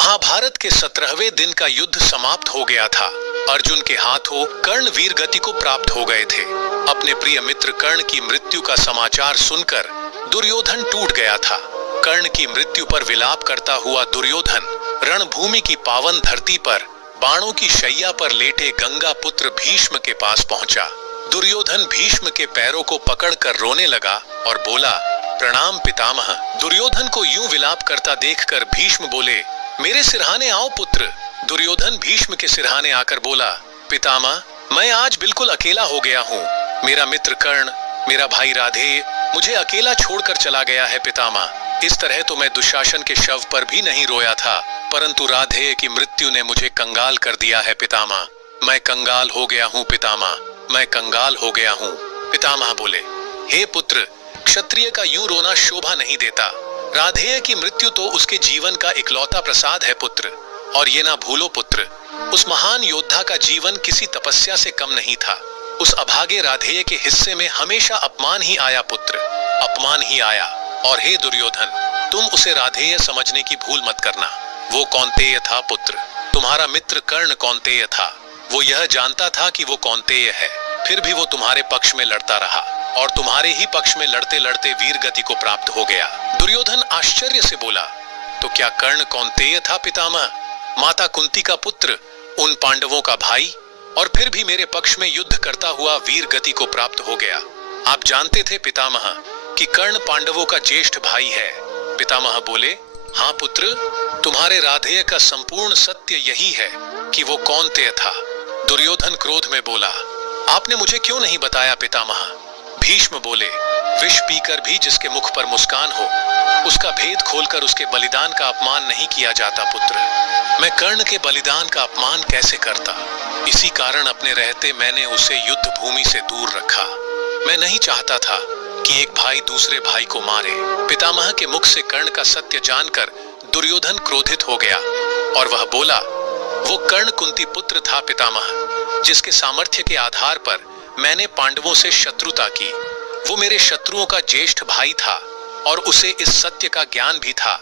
महाभारत के 17वें दिन का युद्ध समाप्त हो गया था। अर्जुन के हाथों कर्ण वीर गति को प्राप्त हो गए थे। अपने प्रिय मित्र कर्ण की मृत्यु का समाचार सुनकर दुर्योधन टूट गया था। कर्ण की मृत्यु पर विलाप करता हुआ दुर्योधन रणभूमि की पावन धरती पर बाणों की शैया पर लेटे गंगा पुत्र भीष्म के पास पहुंचा। दुर्योधन भीष्म के पैरों को पकड़कर रोने लगा और बोला, प्रणाम पितामह। दुर्योधन को यूं विलाप करता देखकर भीष्म बोले, मेरे सिरहाने आओ पुत्र। दुर्योधन भीष्म के सिरहाने आकर बोला, पितामह, मैं आज बिल्कुल अकेला हो गया हूँ। मेरा मित्र कर्ण, मेरा भाई राधेय मुझे अकेला छोड़कर चला गया है पितामह। इस तरह तो मैं दुशासन के शव पर भी नहीं रोया था, परंतु राधेय की मृत्यु ने मुझे कंगाल कर दिया है पितामह। मैं कंगाल हो गया हूँ पितामह, मैं कंगाल हो गया हूँ। पितामह बोले, हे पुत्र, क्षत्रिय का यूं रोना शोभा नहीं देता। राधेय की मृत्यु तो उसके जीवन का इकलौता प्रसाद है पुत्र। और ये ना भूलो पुत्र, उस महान योद्धा का जीवन किसी तपस्या से कम नहीं था। उस अभागे राधेय के हिस्से में हमेशा अपमान ही आया पुत्र, अपमान ही आया। और हे दुर्योधन, तुम उसे राधेय समझने की भूल मत करना। वो कौन्तेय था पुत्र, तुम्हारा मित्र कर्ण कौन्तेय था। वो यह जानता था कि वो कौन्तेय है, फिर भी वो तुम्हारे पक्ष में लड़ता रहा और तुम्हारे ही पक्ष में लड़ते लड़ते वीर गति को प्राप्त हो गया। दुर्योधन आश्चर्य से बोला, तो क्या कर्ण कौन्तेय था पितामह? माता कुंती का पुत्र, उन पांडवों का भाई, और फिर भी मेरे पक्ष में युद्ध करता हुआ वीर गति को प्राप्त हो गया। आप जानते थे पितामह कि कर्ण पांडवों का ज्येष्ठ भाई है। पितामह बोले, हाँ पुत्र, तुम्हारे राधेय का संपूर्ण सत्य यही है कि वो कौन्तेय था। दुर्योधन क्रोध में बोला, आपने मुझे क्यों नहीं बताया पितामह? भीष्म बोले, विष पीकर भी जिसके मुख पर मुस्कान हो, उसका भेद खोलकर उसके बलिदान का अपमान नहीं किया जाता पुत्र। मैं कर्ण के बलिदान का अपमान कैसे करता? इसी कारण अपने रहते मैंने उसे युद्ध भूमि से दूर रखा। मैं नहीं चाहता था कि एक भाई दूसरे भाई को मारे। पितामह के मुख से कर्ण का सत्य जानकर दुर्योधन क्रोधित हो गया और वह बोला, वो कर्ण कुंती पुत्र था पितामह, जिसके सामर्थ्य के आधार पर मैंने पांडवों से शत्रुता की। वो मेरे शत्रुओं का ज्येष्ठ भाई था और उसे इस सत्य का ज्ञान भी था।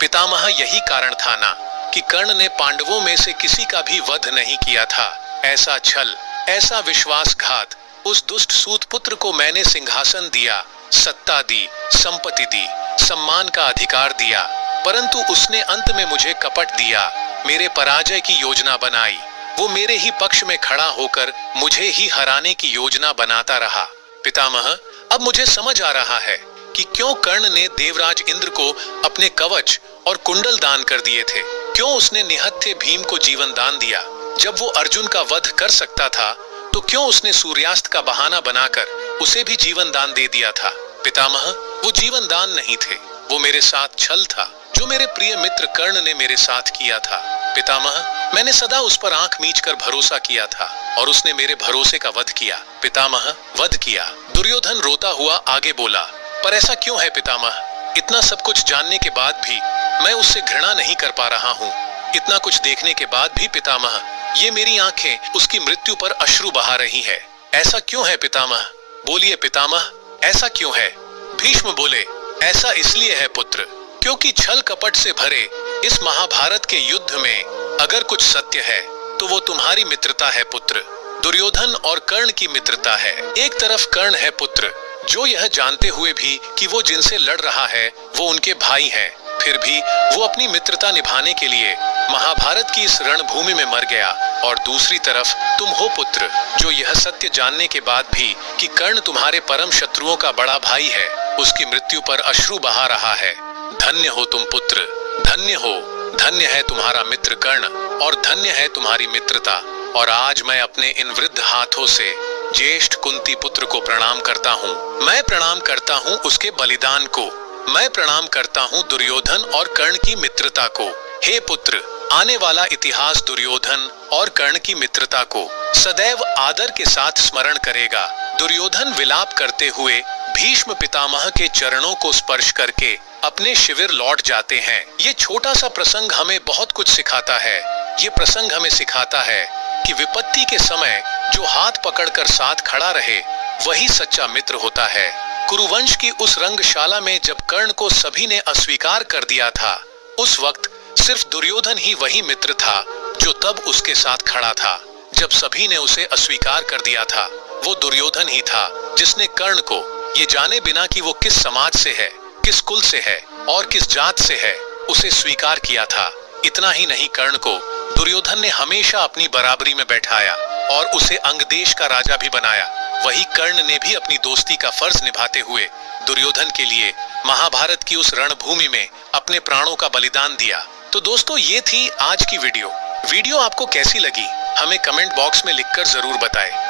पितामह, यही कारण था ना कि कर्ण ने पांडवों में से किसी का भी वध नहीं किया था। ऐसा छल, ऐसा विश्वासघात, उस दुष्ट सूत पुत्र को मैंने सिंहासन दिया, सत्ता दी, संपत्ति दी, सम्मान का अधिकार दिया, परंतु उसने अंत में मुझे कपट दिया, मेरे पराजय की योजना बनाई। वो मेरे ही पक्ष में खड़ा होकर मुझे ही हराने की योजना बनाता रहा। पितामह, अब मुझे समझ आ रहा है कि क्यों कर्ण ने देवराज इंद्र को अपने कवच और कुंडल दान कर दिए थे। क्यों उसने निहत्थे भीम को जीवन दान दिया। जब वो अर्जुन का वध कर सकता था तो क्यों उसने सूर्यास्त का बहाना बनाकर उसे भी जीवन दान दे दिया था। पितामह, वो जीवन दान नहीं थे, वो मेरे साथ छल था जो मेरे प्रिय मित्र कर्ण ने मेरे साथ किया था। पितामह, मैंने सदा उस पर आंख मीच कर भरोसा किया था और उसने मेरे भरोसे का वध किया। पितामह, वध किया। दुर्योधन रोता हुआ आगे बोला, पर ऐसा क्यों है पितामह? इतना सब कुछ जानने के बाद भी मैं उससे घृणा नहीं कर पा रहा हूँ। इतना कुछ देखने के बाद भी पितामह, ये मेरी आंखें उसकी मृत्यु पर अश्रु बहा रही है। ऐसा क्यों है पितामह? बोलिए पितामह, ऐसा क्यों है? भीष्म बोले, ऐसा इसलिए है पुत्र, क्योंकि छल कपट से भरे इस महाभारत के युद्ध में अगर कुछ सत्य है तो वो तुम्हारी मित्रता है पुत्र। दुर्योधन और कर्ण की मित्रता है। एक तरफ कर्ण है पुत्र, जो यह जानते हुए भी कि वो जिनसे लड़ रहा है वो उनके भाई हैं, फिर भी वो अपनी मित्रता निभाने के लिए महाभारत की इस रणभूमि में मर गया। और दूसरी तरफ तुम हो पुत्र, जो यह सत्य जानने के बाद भी कि कर्ण तुम्हारे परम शत्रुओं का बड़ा भाई है, उसकी मृत्यु पर अश्रु बहा रहा है। धन्य हो तुम पुत्र, धन्य हो। धन्य है तुम्हारा मित्र कर्ण और धन्य है तुम्हारी मित्रता। और आज मैं अपने इन वृद्ध हाथों से ज्येष्ठ कुंती पुत्र को प्रणाम करता हूँ। मैं प्रणाम करता हूँ उसके बलिदान को। मैं प्रणाम करता हूँ दुर्योधन और कर्ण की मित्रता को। हे पुत्र, आने वाला इतिहास दुर्योधन और कर्ण की मित्रता को सदैव आदर के साथ स्मरण करेगा। दुर्योधन विलाप करते हुए भीष्म पितामह के चरणों को स्पर्श करके अपने शिविर लौट जाते हैं। ये छोटा सा प्रसंग हमें बहुत कुछ सिखाता है। ये प्रसंग हमें सिखाता है कि विपत्ति के समय जो हाथ पकड़कर साथ खड़ा रहे वही सच्चा मित्र होता है। कुरुवंश की उस रंगशाला में जब कर्ण को सभी ने अस्वीकार कर दिया था, उस वक्त सिर्फ दुर्योधन ही वही मित्र था जो तब उसके साथ खड़ा था जब सभी ने उसे अस्वीकार कर दिया था। वो दुर्योधन ही था जिसने कर्ण को ये जाने बिना कि वो किस समाज से है, किस कुल से है और किस जात से है, उसे स्वीकार किया था। इतना ही नहीं, कर्ण को दुर्योधन ने हमेशा अपनी बराबरी में बैठाया और उसे अंग देश का राजा भी बनाया। वही कर्ण ने भी अपनी दोस्ती का फर्ज निभाते हुए दुर्योधन के लिए महाभारत की उस रणभूमि में अपने प्राणों का बलिदान दिया। तो दोस्तों, ये थी आज की वीडियो। वीडियो आपको कैसी लगी हमें कमेंट बॉक्स में लिखकर जरूर बताएं।